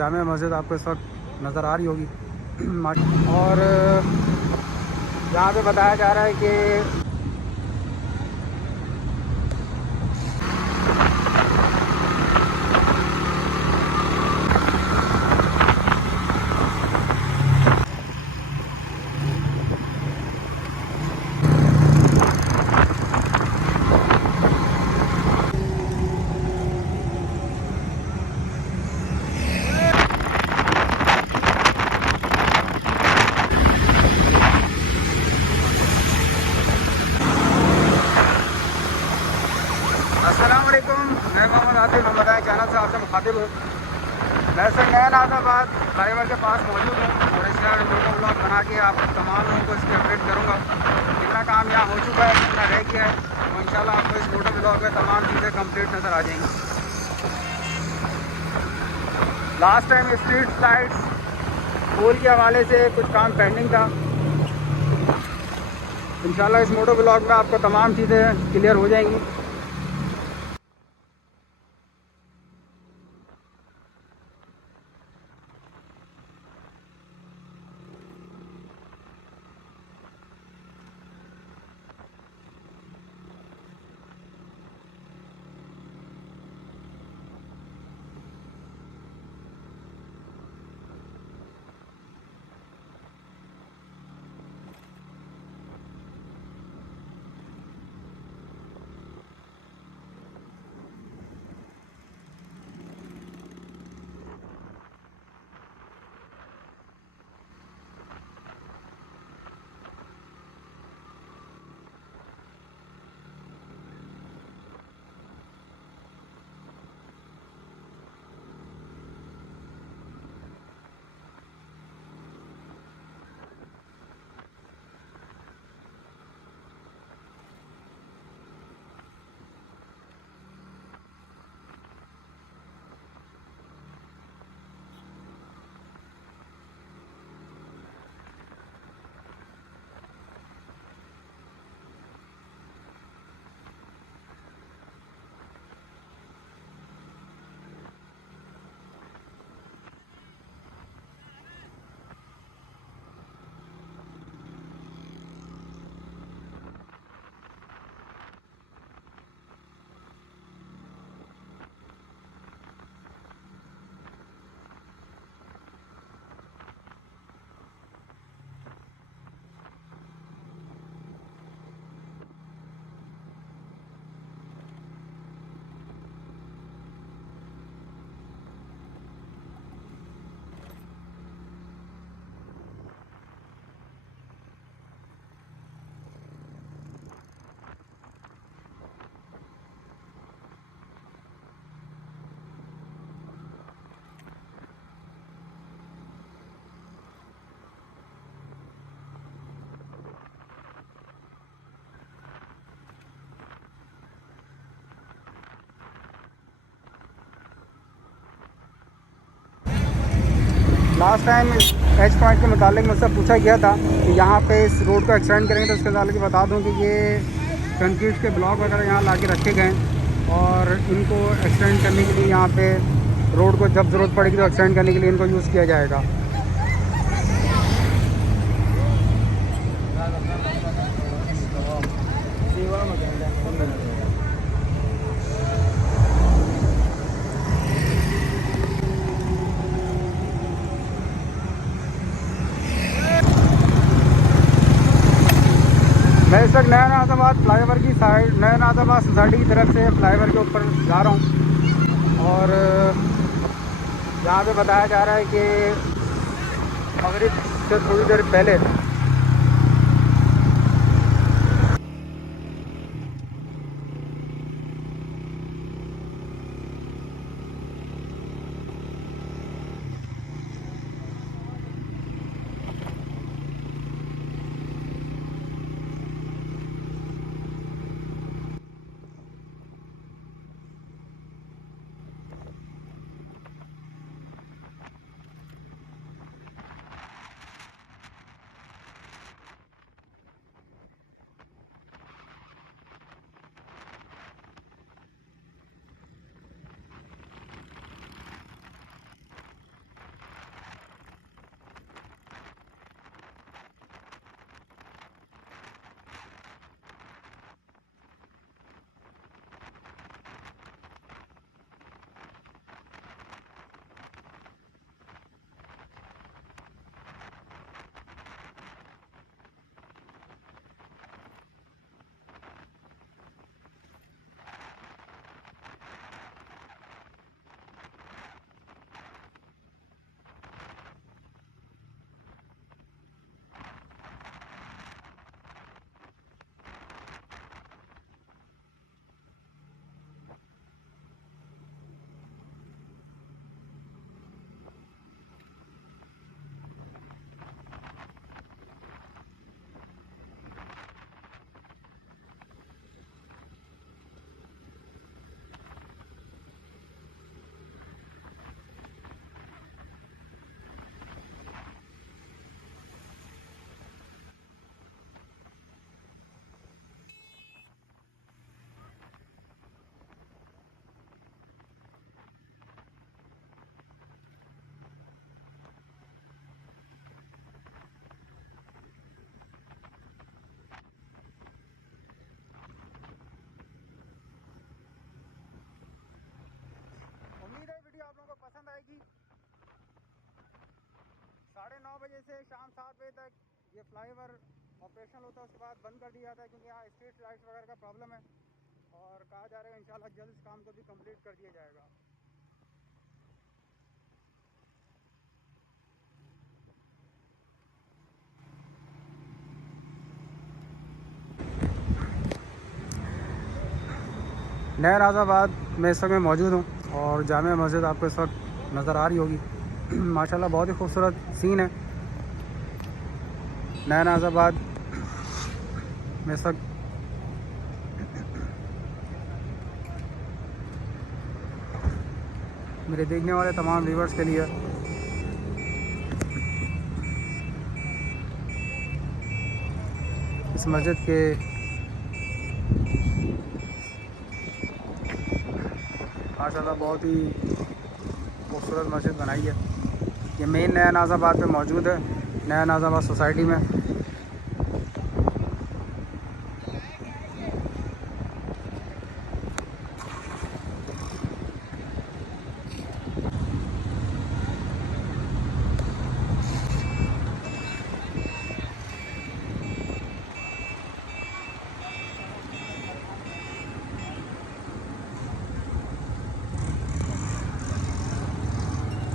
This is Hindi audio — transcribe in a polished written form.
जामे मस्जिद आपको इस वक्त नज़र आ रही होगी। और यहाँ पे बताया जा रहा है कि अस्सलाम वालेकुम, मैं मोहम्मद आतिफ मोहम्मद चैनल से आपसे मुखातिब हूँ। मैं सर नया नाज़ाबाद फ्लाईओवर के पास मौजूद हूँ और इसका वीडियो ब्लॉग बना के आप तमाम लोगों को इसकी अपडेट करूँगा। कितना काम यहाँ हो चुका है, कितना रह गया है, तो इंशाल्लाह आपको इस मोटो ब्लॉग में तमाम चीज़ें कंप्लीट नज़र आ जाएंगी। लास्ट टाइम स्ट्रीट लाइट्स पोल के हवाले से कुछ काम पेंडिंग था। इंशाल्लाह इस मोटो ब्लॉग में आपको तमाम चीज़ें क्लियर हो जाएंगी। लास्ट टाइम इस एच पॉइंट के मुतालिक मुझसे पूछा गया था कि यहाँ पे इस रोड को एक्सटेंड करेंगे, तो उसके मुतालिक बता दूँ कि ये कंक्रीट के ब्लॉक वगैरह यहाँ ला के रखे गए हैं और इनको एक्सटेंड करने के लिए यहाँ पे रोड को जब ज़रूरत पड़ेगी तो एक्सटेंड करने के लिए इनको यूज़ किया जाएगा। मैं इस वक्त नया नाज़ाबाद फ्लाईओवर की साइड, नया नाज़ाबाद सोसाइटी की तरफ से फ्लाईओवर के ऊपर जा रहा हूँ और यहाँ पे बताया जा रहा है कि मगरिब से थोड़ी देर पहले से शाम 7 बजे तक ये फ्लाईओवर ऑपरेशनल होता है, उसके बाद बंद कर दिया जाता है क्योंकि यहाँ स्ट्रीट लाइट्स वगैरह का प्रॉब्लम है। और कहा जा रहा है इंशाल्लाह जल्द इस काम को भी कंप्लीट कर दिया जाएगा। नया नाज़ाबाद में इस वक्त मैं मौजूद हूँ और जामिया मस्जिद आपको इस वक्त नज़र आ रही होगी। माशाल्लाह बहुत ही खूबसूरत सीन है नया नाज़ाबाद में इस वक्त। मेरे देखने वाले तमाम व्यूवर्स के लिए इस मस्जिद के माशाल्लाह बहुत ही खूबसूरत मस्जिद बनाई है। ये मेन नया नाज़ाबाद पे मौजूद है, नया नाज़ाबाद सोसाइटी में।